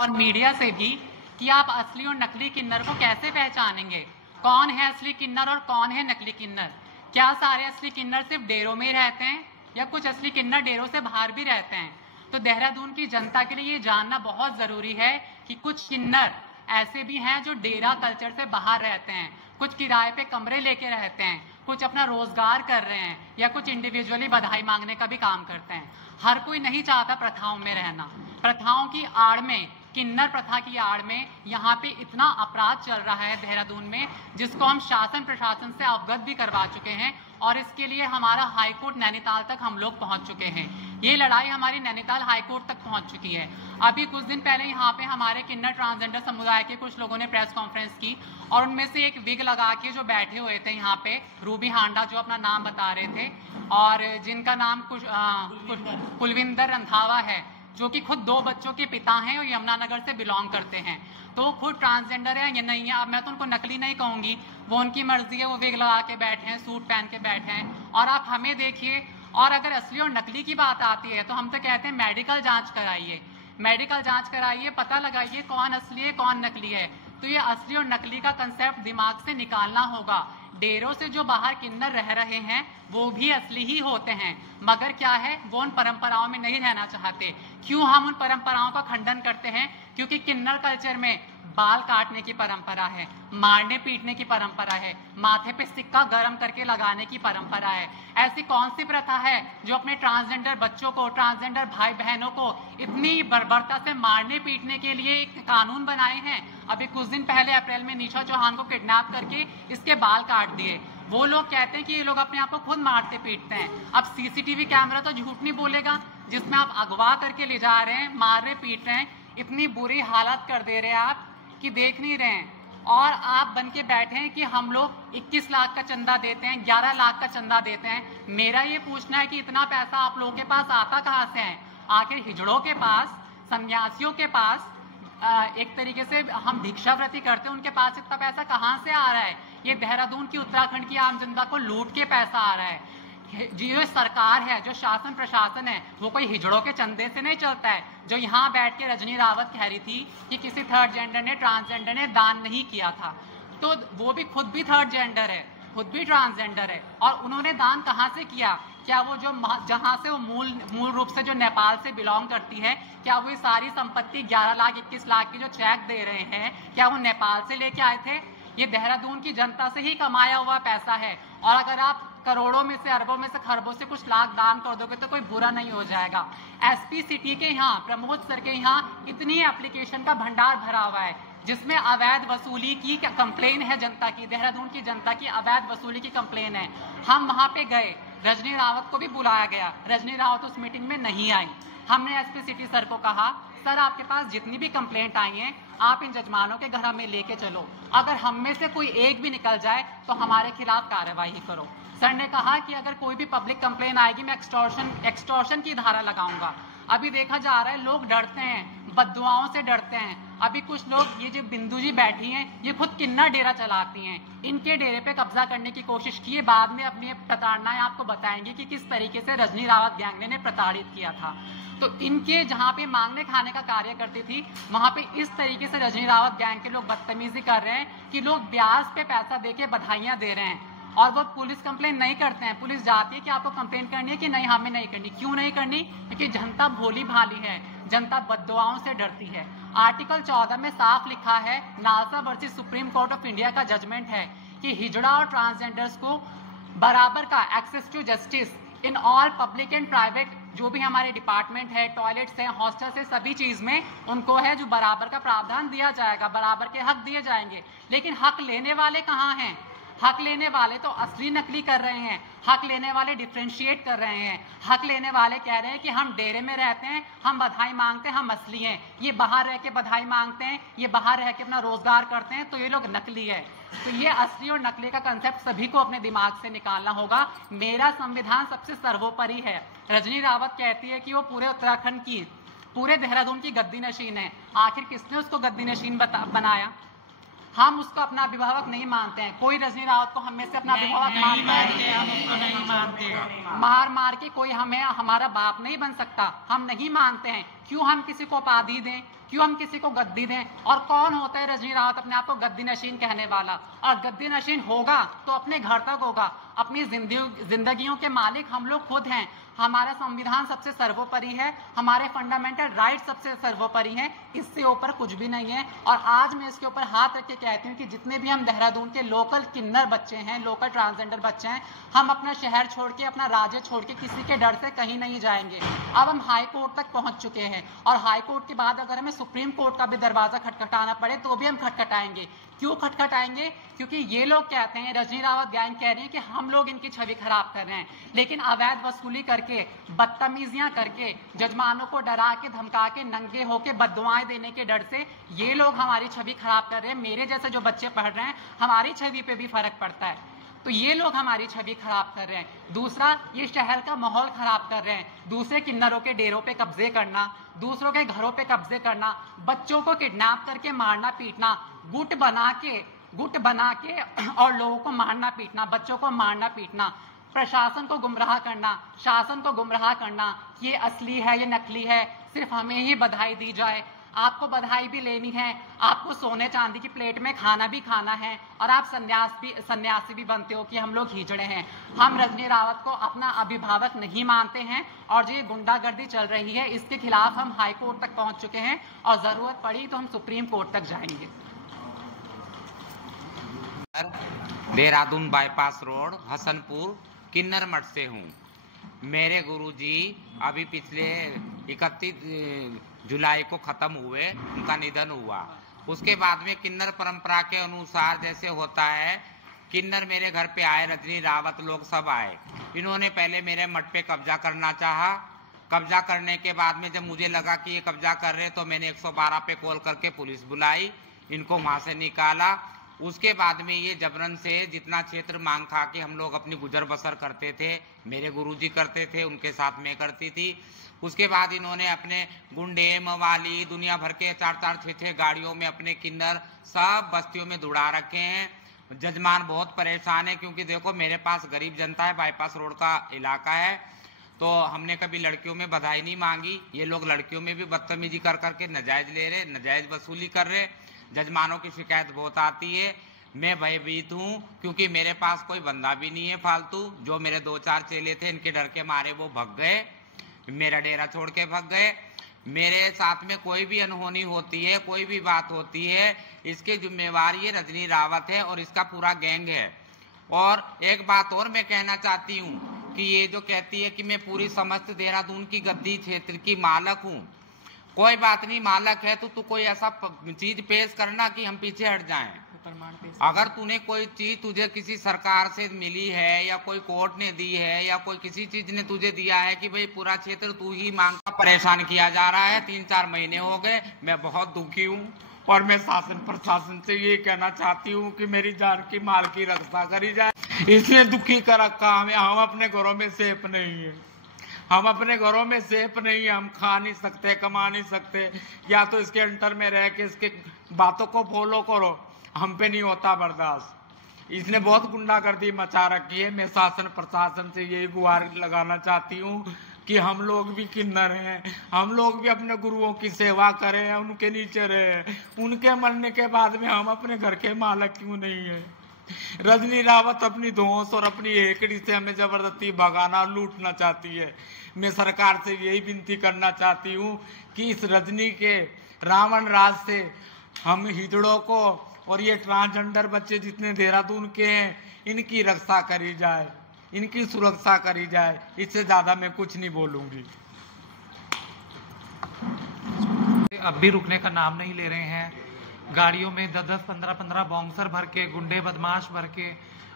और मीडिया से भी कि आप असली और नकली किन्नर को कैसे पहचानेंगे, कौन है असली किन्नर और कौन है नकली किन्नर। क्या सारे असली किन्नर सिर्फ डेरों में ही रहते हैं या कुछ असली किन्नर डेरों से बाहर भी रहते हैं? तो देहरादून की जनता के लिए ये जानना बहुत जरूरी है कि कुछ किन्नर ऐसे भी हैं जो डेरा कल्चर से बाहर रहते हैं, कुछ किराए पे कमरे लेके रहते हैं, कुछ अपना रोजगार कर रहे हैं या कुछ इंडिविजुअली बधाई मांगने का भी काम करते हैं। हर कोई नहीं चाहता प्रथाओं में रहना। प्रथाओं की आड़ में, किन्नर प्रथा की आड़ में यहाँ पे इतना अपराध चल रहा है देहरादून में, जिसको हम शासन प्रशासन से अवगत भी करवा चुके हैं और इसके लिए हमारा हाईकोर्ट नैनीताल तक हम लोग पहुंच चुके हैं। ये लड़ाई हमारी नैनीताल हाईकोर्ट तक पहुंच चुकी है। अभी कुछ दिन पहले यहाँ पे हमारे किन्नर ट्रांसजेंडर समुदाय के कुछ लोगों ने प्रेस कॉन्फ्रेंस की और उनमें से एक विग लगा के जो बैठे हुए थे यहाँ पे, रूबी हांडा जो अपना नाम बता रहे थे और जिनका नाम कुलविंदर रंधावा है, जो कि खुद 2 बच्चों के पिता हैं और यमुनानगर से बिलोंग करते हैं, तो वो खुद ट्रांसजेंडर है या नहीं है। अब मैं तो उनको नकली नहीं कहूंगी, वो उनकी मर्जी है, वो विग लगा के बैठे हैं, सूट पहन के बैठे हैं। और आप हमें देखिए, और अगर असली और नकली की बात आती है तो हम तो कहते हैं मेडिकल जांच कराइए, मेडिकल जांच कराइए, पता लगाइए कौन असली है कौन नकली है। तो ये असली और नकली का कंसेप्ट दिमाग से निकालना होगा। डेरों से जो बाहर किन्नर रह रहे हैं वो भी असली ही होते हैं, मगर क्या है, वो उन परंपराओं में नहीं रहना चाहते। क्यों हम उन परंपराओं का खंडन करते हैं? क्योंकि किन्नर कल्चर में बाल काटने की परंपरा है, मारने पीटने की परंपरा है, माथे पे सिक्का गरम करके लगाने की परंपरा है। ऐसी कौन सी प्रथा है जो अपने ट्रांसजेंडर बच्चों को, ट्रांसजेंडर भाई बहनों को इतनी बर्बरता से मारने पीटने के लिए एक कानून बनाए हैं? अभी कुछ दिन पहले अप्रैल में निशा चौहान को किडनैप करके इसके बाल काट दिए। वो लोग कहते हैं कि ये लोग अपने आप को खुद मारते पीटते हैं। अब सीसीटीवी कैमरा तो झूठ नहीं बोलेगा, जिसमें आप अगवा करके ले जा रहे हैं, मार रहे पीट रहे हैं, इतनी बुरी हालत कर दे रहे हैं आप कि देख नहीं रहे हैं। और आप बन के बैठे हैं कि हम लोग 21 लाख का चंदा देते हैं, 11 लाख का चंदा देते हैं। मेरा ये पूछना है कि इतना पैसा आप लोगों के पास आता कहाँ से है? आखिर हिजड़ों के पास, सन्यासियों के पास, एक तरीके से हम भिक्षावृत्ति करते हैं, उनके पास इतना पैसा कहाँ से आ रहा है? ये देहरादून की, उत्तराखंड की आम जनता को लूट के पैसा आ रहा है। जो सरकार है, जो शासन प्रशासन है, वो कोई हिजड़ों के चंदे से नहीं चलता है। जो यहाँ बैठ के रजनी रावत कह रही थी कि किसी थर्ड जेंडर ने, ट्रांसजेंडर ने दान नहीं किया था, तो वो भी खुद भी थर्ड जेंडर है, खुद भी ट्रांसजेंडर है, और उन्होंने दान कहाँ से किया? क्या वो जो जहाँ से वो मूल रूप से जो नेपाल से बिलोंग करती है, क्या वो सारी संपत्ति 11 लाख 21 लाख की जो चेक दे रहे हैं, क्या वो नेपाल से लेके आए थे? ये देहरादून की जनता से ही कमाया हुआ पैसा है। और अगर आप करोड़ों में से, अरबों में से, खरबों से कुछ लाख दान कर दोगे तो कोई बुरा नहीं हो जाएगा। एसपी सिटी के यहाँ, प्रमोद सर के यहाँ इतनी एप्लीकेशन का भंडार भरा हुआ है जिसमें अवैध वसूली की कंप्लेन है जनता की, देहरादून की जनता की अवैध वसूली की कंप्लेन है। हम वहां पे गए, रजनी रावत को भी बुलाया गया, रजनी रावत उस मीटिंग में नहीं आई। हमने एसपी सिटी सर को कहा, सर आपके पास जितनी भी कंप्लेंट आई हैं आप इन जजमानों के घर हमें लेके चलो, अगर हम में से कोई एक भी निकल जाए तो हमारे खिलाफ कार्रवाई करो। सर ने कहा कि अगर कोई भी पब्लिक कंप्लेन आएगी मैं एक्सटॉर्शन की धारा लगाऊंगा। अभी देखा जा रहा है लोग डरते हैं, बद्दुआओं से डरते हैं। अभी कुछ लोग, ये जो बिंदु जी बैठी हैं, ये खुद किन्नर डेरा चलाती हैं, इनके डेरे पे कब्जा करने की कोशिश की है। बाद में अपनी प्रताड़नाएं आपको बताएंगे कि किस तरीके से रजनी रावत गैंग ने प्रताड़ित किया था। तो इनके जहाँ पे मांगने खाने का कार्य करती थी, वहां पे इस तरीके से रजनी रावत गैंग के लोग बदतमीजी कर रहे हैं कि लोग ब्याज पे पैसा देके बधाइयां दे रहे हैं और वो पुलिस कंप्लेन नहीं करते हैं। पुलिस जाती है कि आपको कंप्लेन करनी है कि नहीं, हमें नहीं करनी। क्यों नहीं करनी? क्योंकि जनता भोली भाली है, जनता बद्दुआओं से डरती है। आर्टिकल 14 में साफ लिखा है, NALSA versus Supreme Court of India का जजमेंट है कि हिजड़ा और ट्रांसजेंडर्स को बराबर का access to justice in all public and private, जो भी हमारे डिपार्टमेंट है, टॉयलेट्स है, हॉस्टल्स है, सभी चीज में उनको है जो बराबर का प्रावधान दिया जाएगा, बराबर के हक दिए जाएंगे। लेकिन हक लेने वाले कहाँ हैं? हक लेने वाले तो असली नकली कर रहे हैं, हक लेने वाले डिफ्रेंशिएट कर रहे हैं। हक लेने वाले कह रहे हैं कि हम डेरे में रहते हैं, हम बधाई मांगते हैं, हम असली हैं। ये बाहर रह के बधाई मांगते हैं, ये बाहर रह के अपना रोजगार करते हैं, तो ये लोग नकली है। तो ये असली और नकली का कंसेप्ट सभी को अपने दिमाग से निकालना होगा। मेरा संविधान सबसे सर्वोपरि है। रजनी रावत कहती है कि वो पूरे उत्तराखंड की, पूरे देहरादून की गद्दी नशीन है। आखिर किसने उसको गद्दी नशीन बनाया? हम उसको अपना अभिभावक नहीं मानते हैं। कोई रजनी रावत को हमें से अपना अभिभावक मानता है? हम उसको नहीं मानते। मार मार के कोई हमें हमारा बाप नहीं बन सकता, हम नहीं मानते हैं। क्यों हम किसी को उपाधि दें? क्यों हम किसी को गद्दी दें? और कौन होता है रजनी रावत अपने आप को गद्दी नशीन कहने वाला? और गद्दी नशीन होगा तो अपने घर तक होगा। अपनी जिंदगियों के मालिक हम लोग खुद हैं। हमारा संविधान सबसे सर्वोपरि है, हमारे फंडामेंटल राइट सबसे सर्वोपरि हैं, इससे ऊपर कुछ भी नहीं है। और आज मैं इसके ऊपर हाथ रख के कहती हूँ कि जितने भी हम देहरादून के लोकल किन्नर बच्चे हैं, लोकल ट्रांसजेंडर बच्चे हैं, हम अपना शहर छोड़ के, अपना राज्य छोड़ के किसी के डर से कहीं नहीं जाएंगे। अब हम हाई कोर्ट तक पहुंच चुके हैं और हाई कोर्ट के बाद अगर हमें सुप्रीम कोर्ट का भी दरवाजा खटखटाना पड़े तो भी हम खटखटाएंगे। क्यों खटखटाएंगे? क्योंकि ये लोग कहते हैं, रजनी रावत गैंग कह रही है कि हम लोग इनकी छवि खराब कर रहे हैं, लेकिन अवैध वसूली करके, बदतमीजियां करके, जजमानों को डरा के, धमका के, नंगे होके बददुआएं देने के डर से ये लोग हमारी छवि खराब कर रहे हैं। मेरे जैसे जो बच्चे पढ़ रहे हैं, हमारी छवि पे भी फर्क पड़ता है, तो ये लोग हमारी छवि खराब कर रहे हैं। दूसरा, ये शहर का माहौल खराब कर रहे हैं। दूसरे किन्नरों के डेरों पे कब्जे करना, दूसरों के घरों पे कब्जे करना, बच्चों को किडनैप करके मारना पीटना, गुट बना के और लोगों को मारना पीटना, बच्चों को मारना पीटना, प्रशासन को गुमराह करना, शासन को गुमराह करना, ये असली है, ये नकली है, सिर्फ हमें ही बधाई दी जाए। आपको बधाई भी लेनी है, आपको सोने चांदी की प्लेट में खाना भी खाना है, और आप सन्यासी भी बनते हो कि हम लोग हिजड़े हैं। हम रजनी रावत को अपना अभिभावक नहीं मानते हैं और जो ये गुंडागर्दी चल रही है इसके खिलाफ हम हाई कोर्ट तक पहुंच चुके हैं और जरूरत पड़ी तो हम सुप्रीम कोर्ट तक जाएंगे। देहरादून बाईपास रोड, हसनपुर, किन्नर मठ से हूँ। मेरे गुरुजी अभी पिछले 31 जुलाई को खत्म हुए, उनका निधन हुआ। उसके बाद में किन्नर परंपरा के अनुसार जैसे होता है, किन्नर मेरे घर पे आए, रजनी रावत लोग सब आए। इन्होंने पहले मेरे मठ पे कब्जा करना चाहा। कब्जा करने के बाद में जब मुझे लगा कि ये कब्जा कर रहे, तो मैंने 112 पे कॉल करके पुलिस बुलाई, इनको वहां से निकाला। उसके बाद में ये जबरन से जितना क्षेत्र मांग खा के हम लोग अपनी गुजर बसर करते थे, मेरे गुरुजी करते थे, उनके साथ में करती थी। उसके बाद इन्होंने अपने गुंडे, मवाली, दुनिया भर के 4-4, 6-6 गाड़ियों में अपने किन्नर सब बस्तियों में दौड़ा रखे हैं। जजमान बहुत परेशान है, क्योंकि देखो मेरे पास गरीब जनता है, बाईपास रोड का इलाका है, तो हमने कभी लड़कियों में बधाई नहीं मांगी। ये लोग लड़कियों में भी बदतमीजी कर करके नजायज ले रहे, नजायज वसूली कर रहे। जजमानों की शिकायत बहुत आती है। मैं भयभीत हूँ, क्योंकि मेरे पास कोई बंदा भी नहीं है फालतू। जो मेरे 2-4 चेले थे, इनके डर के मारे वो भग गए, मेरा डेरा छोड़ के भग गए। मेरे साथ में कोई भी अनहोनी होती है, कोई भी बात होती है, इसकी जिम्मेवार ये रजनी रावत है और इसका पूरा गैंग है। और एक बात और मैं कहना चाहती हूँ कि ये जो कहती है कि मैं पूरी समस्त देहरादून की गद्दी क्षेत्र की मालक हूँ, कोई बात नहीं, मालक है तो तू कोई ऐसा चीज पेश करना कि हम पीछे हट जाएं। अगर तूने कोई चीज तुझे किसी सरकार से मिली है, या कोई कोर्ट ने दी है, या कोई किसी चीज ने तुझे दिया है कि भाई पूरा क्षेत्र तू ही मांगता, परेशान किया जा रहा है। 3-4 महीने हो गए, मैं बहुत दुखी हूँ और मैं शासन प्रशासन से ये कहना चाहती हूँ कि मेरी जान की माल की रक्षा करी जाए। इसने दुखी कर रखा हमें, हम अपने घरों में सेफ नहीं है, हम अपने घरों में सेफ नहीं है, हम खा नहीं सकते, कमा नहीं सकते। या तो इसके अंडर में रह के इसके बातों को फॉलो करो, हम पे नहीं होता बर्दाश्त। इसने बहुत गुंडागर्दी मचा रखी है। मैं शासन प्रशासन से यही गुहार लगाना चाहती हूँ कि हम लोग भी किन्नर हैं, हम लोग भी अपने गुरुओं की सेवा करें, उनके नीचे रहे। उनके मरने के बाद में हम अपने घर के मालक क्यों नहीं है? रजनी रावत अपनी धौंस और अपनी हेकड़ी से हमें जबरदस्ती भगाना, लूटना चाहती है। मैं सरकार से यही विनती करना चाहती हूँ कि इस रजनी के रावण राज से हम हिजड़ों को और ये ट्रांसजेंडर बच्चे जितने देहरादून के हैं, इनकी रक्षा करी जाए, इनकी सुरक्षा करी जाए। इससे ज्यादा मैं कुछ नहीं बोलूंगी। अब भी रुकने का नाम नहीं ले रहे हैं। गाड़ियों में 10-10, 15-15 बाउंसर भर के, गुंडे बदमाश भर के,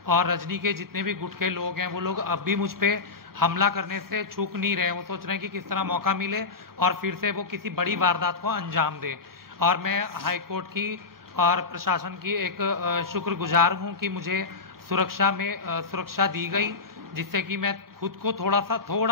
और रजनी के जितने भी गुट के लोग हैं, वो लोग अब भी मुझ पे हमला करने से चूक नहीं रहे। वो सोच रहे हैं कि किस तरह मौका मिले और फिर से वो किसी बड़ी वारदात को अंजाम दे। और मैं हाई कोर्ट की और प्रशासन की एक शुक्रगुजार हूं कि मुझे सुरक्षा दी गई, जिससे कि मैं खुद को थोड़ा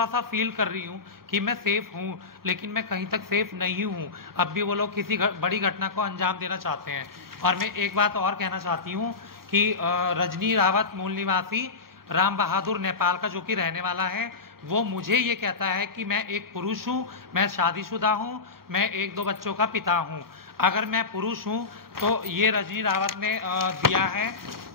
सा फील कर रही हूं कि मैं सेफ हूं, लेकिन मैं कहीं तक सेफ नहीं हूं। अब भी वो लोग किसी बड़ी घटना को अंजाम देना चाहते हैं। और मैं एक बात और कहना चाहती हूं कि रजनी रावत मूल निवासी राम बहादुर नेपाल का जो कि रहने वाला है, वो मुझे ये कहता है कि मैं एक पुरुष हूँ, मैं शादीशुदा हूँ, मैं 1-2 बच्चों का पिता हूँ। अगर मैं पुरुष हूँ तो ये रजनी रावत ने दिया है,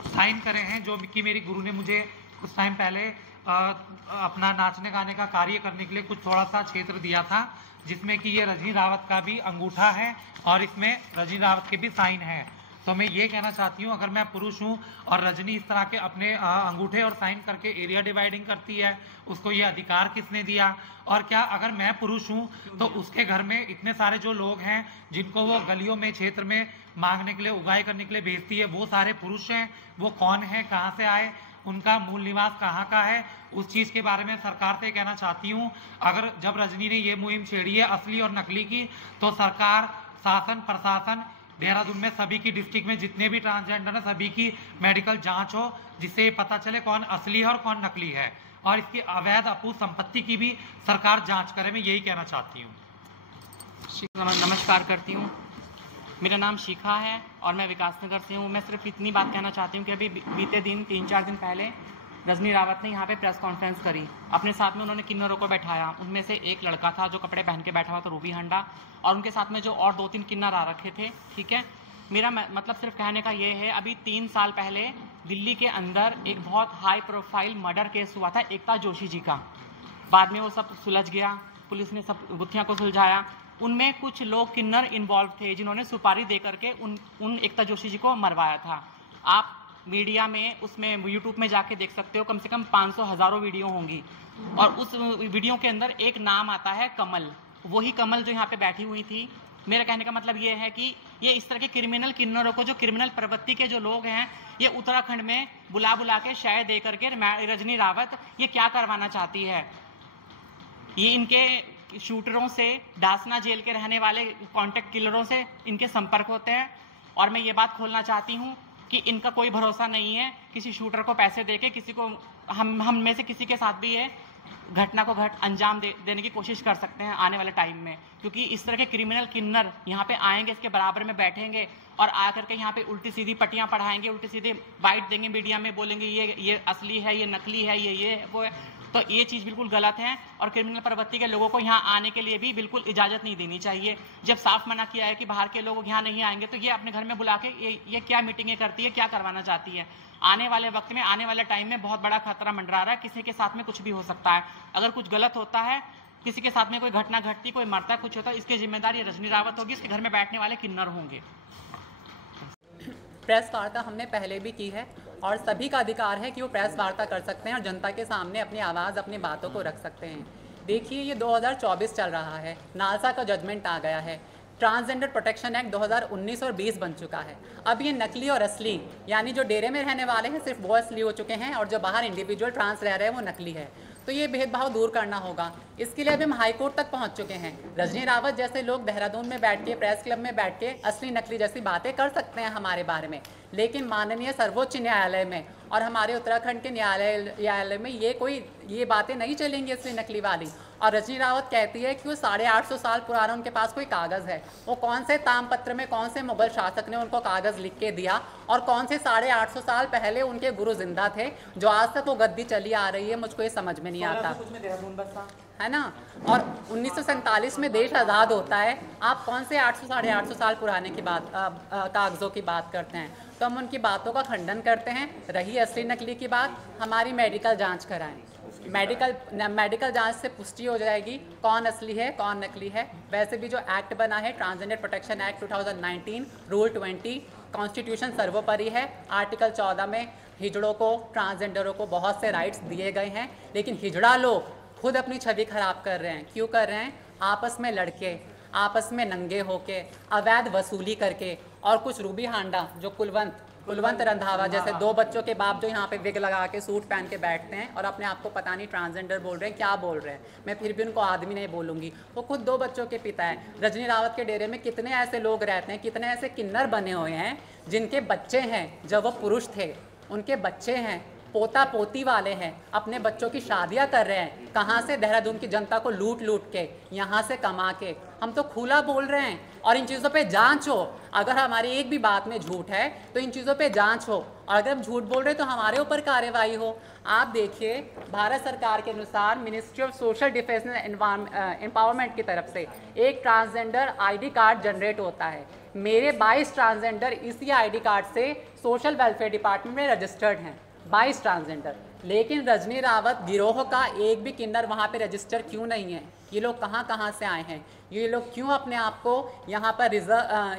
साइन करे हैं, जो कि मेरी गुरु ने मुझे कुछ टाइम पहले अपना नाचने गाने का कार्य करने के लिए कुछ थोड़ा सा क्षेत्र दिया था, जिसमें कि ये रजनी रावत का भी अंगूठा है और इसमें रजनी रावत के भी साइन है। तो मैं ये कहना चाहती हूँ, अगर मैं पुरुष हूँ और रजनी इस तरह के अपने अंगूठे और साइन करके एरिया डिवाइडिंग करती है, उसको ये अधिकार किसने दिया? और क्या अगर मैं पुरुष हूँ तो उसके घर में इतने सारे जो लोग हैं जिनको वो गलियों में क्षेत्र में मांगने के लिए उगाई करने के लिए भेजती है, वो सारे पुरुष हैं? वो कौन है, कहाँ से आए, उनका मूल निवास कहाँ का है? उस चीज के बारे में सरकार से कहना चाहती हूँ। अगर जब रजनी ने ये मुहिम छेड़ी है असली और नकली की, तो सरकार, शासन, प्रशासन, देहरादून में सभी की डिस्ट्रिक्ट में जितने भी ट्रांसजेंडर है सभी की मेडिकल जांच हो, जिससे ये पता चले कौन असली है और कौन नकली है, और इसकी अवैध अपूर्ण संपत्ति की भी सरकार जांच करे। मैं यही कहना चाहती हूँ। नमस्कार करती हूँ, मेरा नाम शिखा है और मैं विकासनगर से हूँ। मैं सिर्फ इतनी बात कहना चाहती हूँ कि अभी बीते दिन 3-4 दिन पहले रजनी रावत ने यहाँ पे प्रेस कॉन्फ्रेंस करी। अपने साथ में उन्होंने किन्नरों को बैठाया। उनमें से एक लड़का था जो कपड़े पहन के बैठा हुआ था, रूबी हंडा, और उनके साथ में जो और 2-3 किन्नर आ रखे थे। ठीक है, मेरा मतलब सिर्फ कहने का ये है, अभी 3 साल पहले दिल्ली के अंदर एक बहुत हाई प्रोफाइल मर्डर केस हुआ था एकता जोशी जी का। बाद में वो सब सुलझ गया, पुलिस ने सब गुत्थियां को सुलझाया। उनमें कुछ लोग किन्नर इन्वॉल्व थे जिन्होंने सुपारी दे करके उन एकता जोशी जी को मरवाया था। आप मीडिया में उसमें यूट्यूब में जाके देख सकते हो, कम से कम 500 हजारों वीडियो होंगी, और उस वीडियो के अंदर एक नाम आता है कमल। वही कमल जो यहाँ पे बैठी हुई थी। मेरा कहने का मतलब ये है कि ये इस तरह के क्रिमिनल किन्नरों को, जो क्रिमिनल प्रवृत्ति के जो लोग हैं, ये उत्तराखंड में बुला बुला के शय दे करके रजनी रावत ये क्या करवाना चाहती है। ये इनके शूटरों से, डासना जेल के रहने वाले कॉन्टेक्ट किलरों से इनके संपर्क होते हैं। और मैं ये बात खोलना चाहती हूँ कि इनका कोई भरोसा नहीं है। किसी शूटर को पैसे देके किसी को, हम में से किसी के साथ भी ये घटना को अंजाम देने की कोशिश कर सकते हैं आने वाले टाइम में, क्योंकि इस तरह के क्रिमिनल किन्नर यहाँ पे आएंगे, इसके बराबर में बैठेंगे और आकर के यहाँ पे उल्टी सीधी पट्टियां पढ़ाएंगे, उल्टी सीधी बाइट देंगे, मीडिया में बोलेंगे ये असली है, ये नकली है, ये वो है। तो ये चीज़ बिल्कुल गलत है और क्रिमिनल प्रवृत्ति के लोगों को यहाँ आने के लिए भी बिल्कुल इजाज़त नहीं देनी चाहिए। जब साफ मना किया है कि बाहर के लोग यहाँ नहीं आएंगे, तो ये अपने घर में बुला के ये क्या मीटिंगें करती है, क्या करवाना चाहती है। आने वाले वक्त में, आने वाले टाइम में बहुत बड़ा खतरा मंडरा रहा है। किसी के साथ में कुछ भी हो सकता है। अगर कुछ गलत होता है, किसी के साथ में कोई घटना घटती, कोई मरता है, कुछ होता है, इसकी जिम्मेदारी रजनी रावत होगी, इसके घर में बैठने वाले किन्नर होंगे। प्रेस वार्ता हमने पहले भी की है और सभी का अधिकार है कि वो प्रेस वार्ता कर सकते हैं और जनता के सामने अपनी आवाज़, अपनी बातों को रख सकते हैं। देखिए, ये 2024 चल रहा है, नालसा का जजमेंट आ गया है, ट्रांसजेंडर प्रोटेक्शन एक्ट 2019 और 20 बन चुका है। अब ये नकली और असली, यानी जो डेरे में रहने वाले हैं सिर्फ वो असली हो चुके हैं और जो बाहर इंडिविजुअल ट्रांस रह रहे हैं वो नकली है। तो ये भेदभाव दूर करना होगा। इसके लिए अभी हम हाई कोर्ट तक पहुंच चुके हैं। रजनी रावत जैसे लोग देहरादून में बैठ के, प्रेस क्लब में बैठ के असली नकली जैसी बातें कर सकते हैं हमारे बारे में, लेकिन माननीय सर्वोच्च न्यायालय में और हमारे उत्तराखंड के न्यायालय में ये बातें नहीं चलेंगी असली नकली वाली। और रजनी रावत कहती है कि वो 850 साल पुराना उनके पास कोई कागज़ है। वो कौन से तामपत्र में कौन से मुगल शासक ने उनको कागज़ लिख के दिया और कौन से 850 साल पहले उनके गुरु जिंदा थे जो आज तक वो गद्दी चली आ रही है, मुझको ये समझ में नहीं आता, है ना। और 1947 में देश आज़ाद होता है, आप कौन से 800-850 साल पुराने की बात, कागज़ों की बात करते हैं। तो हम उनकी बातों का खंडन करते हैं। रही असली नकली की बात, हमारी मेडिकल जांच कराएं। मेडिकल जांच से पुष्टि हो जाएगी कौन असली है कौन नकली है। वैसे भी जो एक्ट बना है, transgender protection act 2019, rule 20, constitution सर्वोपरि है। आर्टिकल 14 में हिजड़ों को, ट्रांसजेंडरों को बहुत से राइट्स दिए गए हैं, लेकिन हिजड़ा लोग खुद अपनी छवि खराब कर रहे हैं। क्यों कर रहे हैं? आपस में लड़के, आपस में नंगे होके, अवैध वसूली करके। और कुछ रूबी हांडा जो कुलवंत रंधावा जैसे 2 बच्चों के बाप जो यहाँ पे विग लगा के सूट पहन के बैठते हैं और अपने आप को पता नहीं ट्रांसजेंडर बोल रहे हैं, क्या बोल रहे हैं। मैं फिर भी उनको आदमी नहीं बोलूँगी। वो खुद 2 बच्चों के पिता हैं। रजनी रावत के डेरे में कितने ऐसे लोग रहते हैं, कितने ऐसे किन्नर बने हुए हैं जिनके बच्चे हैं, जब वो पुरुष थे उनके बच्चे हैं, पोता पोती वाले हैं, अपने बच्चों की शादियां कर रहे हैं। कहाँ से? देहरादून की जनता को लूट लूट के, यहाँ से कमा के। हम तो खुला बोल रहे हैं और इन चीज़ों पे जांच हो। अगर हमारी एक भी बात में झूठ है तो इन चीज़ों पे जांच हो, और अगर हम झूठ बोल रहे हैं तो हमारे ऊपर कार्रवाई हो। आप देखिए, भारत सरकार के अनुसार ministry of social defence and empowerment की तरफ से एक ट्रांसजेंडर ID कार्ड जनरेट होता है। मेरे 22 ट्रांसजेंडर इसी ID कार्ड से सोशल वेलफेयर डिपार्टमेंट में रजिस्टर्ड हैं, 22 ट्रांसजेंडर। लेकिन रजनी रावत गिरोह का एक भी किन्नर वहाँ पे रजिस्टर क्यों नहीं है? ये लोग कहाँ से आए हैं? ये लोग क्यों अपने आप को यहाँ पर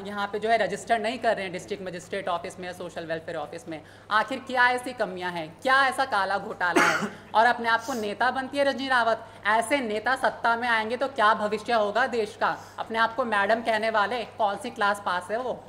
यहाँ पे जो है रजिस्टर नहीं कर रहे हैं डिस्ट्रिक्ट मजिस्ट्रेट ऑफिस में या सोशल वेलफेयर ऑफिस में? आखिर क्या ऐसी कमियां हैं, क्या ऐसा काला घोटाला है? और अपने आप को नेता बनती है रजनी रावत। ऐसे नेता सत्ता में आएंगे तो क्या भविष्य होगा देश का? अपने आप को मैडम कहने वाले कौन सी क्लास पास है वो?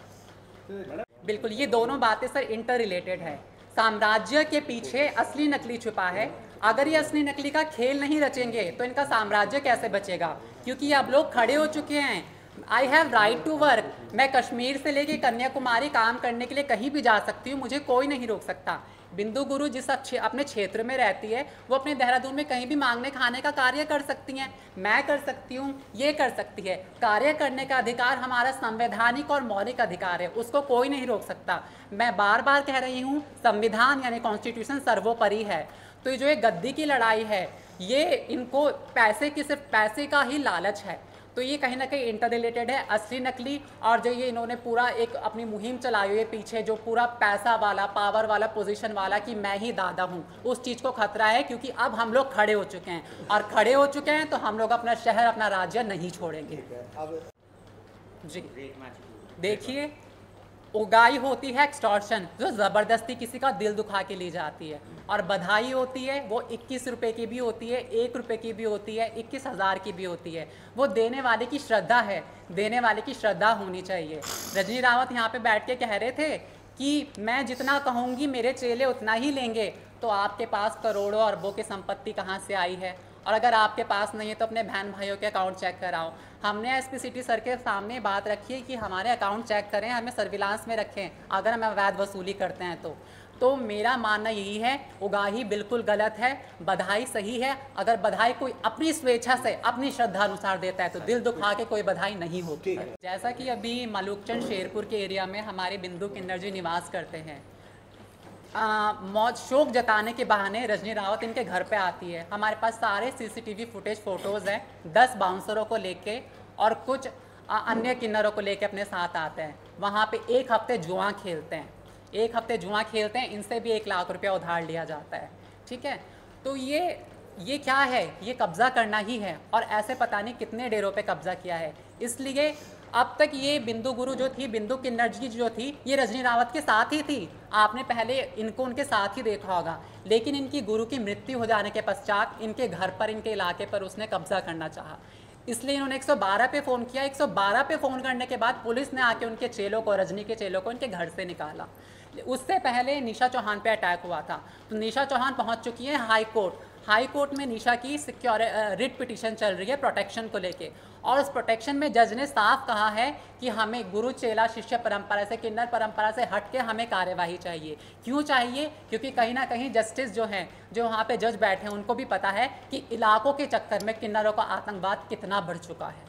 बिल्कुल, ये दोनों बातें सर इंटर रिलेटेड है। साम्राज्य के पीछे असली नकली छुपा है। अगर ये असली नकली का खेल नहीं रचेंगे तो इनका साम्राज्य कैसे बचेगा? क्योंकि अब लोग खड़े हो चुके हैं। I have right to work. मैं कश्मीर से लेके कन्याकुमारी काम करने के लिए कहीं भी जा सकती हूँ, मुझे कोई नहीं रोक सकता। बिंदु गुरु जिस अपने क्षेत्र में रहती है वो अपने देहरादून में कहीं भी मांगने खाने का कार्य कर सकती हैं। मैं कर सकती हूँ, ये कर सकती है। कार्य करने का अधिकार हमारा संवैधानिक और मौलिक अधिकार है, उसको कोई नहीं रोक सकता। मैं बार बार कह रही हूँ, संविधान यानी कॉन्स्टिट्यूशन सर्वोपरि है। तो ये जो एक गद्दी की लड़ाई है, ये इनको पैसे की, सिर्फ पैसे का ही लालच है। तो ये कहीं ना कहीं इंटर रिलेटेड है, असली नकली। और जो ये इन्होंने पूरा एक अपनी मुहिम चलाई हुई है पीछे, जो पूरा पैसा वाला, पावर वाला, पोजीशन वाला कि मैं ही दादा हूँ, उस चीज़ को खतरा है। क्योंकि अब हम लोग खड़े हो चुके हैं, और खड़े हो चुके हैं तो हम लोग अपना शहर, अपना राज्य नहीं छोड़ेंगे। जी देखिए, उगाई होती है एक्सटॉर्शन, जो ज़बरदस्ती किसी का दिल दुखा के ली जाती है। और बधाई होती है वो 21 रुपये की भी होती है, 1 रुपये की भी होती है, 21,000 की भी होती है। वो देने वाले की श्रद्धा है, देने वाले की श्रद्धा होनी चाहिए। रजनी रावत यहाँ पे बैठ के कह रहे थे कि मैं जितना कहूँगी मेरे चेले उतना ही लेंगे। तो आपके पास करोड़ों अरबों की संपत्ति कहाँ से आई है? और अगर आपके पास नहीं है तो अपने बहन भाइयों के अकाउंट चेक कराओ। हमने SP सिटी सर के सामने बात रखी है कि हमारे अकाउंट चेक करें, हमें सर्विलांस में रखें अगर हम अवैध वसूली करते हैं तो मेरा मानना यही है, उगाही बिल्कुल गलत है, बधाई सही है। अगर बधाई कोई अपनी स्वेच्छा से, अपनी श्रद्धा अनुसार देता है तो दिल दुखा के कोई बधाई नहीं होती। जैसा कि अभी मलूकचंद शेरपुर के एरिया में हमारे बिंदु किन्नर जी निवास करते हैं, मौत शोक जताने के बहाने रजनी रावत इनके घर पे आती है। हमारे पास सारे CCTV फुटेज फ़ोटोज़ हैं। 10 बाउंसरों को लेके और कुछ अन्य किन्नरों को लेके अपने साथ आते हैं। वहाँ पे एक हफ्ते जुआ खेलते हैं, एक हफ्ते जुआ खेलते हैं। इनसे भी 1 लाख रुपया उधार लिया जाता है। ठीक है, तो ये क्या है? ये कब्ज़ा करना ही है। और ऐसे पता नहीं कितने डेरों पे कब्ज़ा किया है। इसलिए अब तक ये बिंदु गुरु जो थी, बिंदु किन्नर जी जो थी, ये रजनी रावत के साथ ही थी। आपने पहले इनको उनके साथ ही देखा होगा। लेकिन इनकी गुरु की मृत्यु हो जाने के पश्चात इनके घर पर, इनके इलाके पर उसने कब्जा करना चाहा। इसलिए इन्होंने 112 पे फ़ोन किया। 112 पे फ़ोन करने के बाद पुलिस ने आके उनके चेलों को, रजनी के चेलों को इनके घर से निकाला। उससे पहले निशा चौहान पे अटैक हुआ था। तो निशा चौहान पहुंच चुकी है हाई कोर्ट। हाई कोर्ट में निशा की रिट पिटीशन चल रही है प्रोटेक्शन को लेके। और उस प्रोटेक्शन में जज ने साफ कहा है कि हमें गुरु चेला शिष्य परंपरा से, किन्नर परंपरा से हट के हमें कार्यवाही चाहिए। क्यों चाहिए? क्योंकि कहीं ना कहीं जस्टिस जो हैं, जो वहाँ पे जज बैठे हैं, उनको भी पता है कि इलाकों के चक्कर में किन्नरों का आतंकवाद कितना बढ़ चुका है।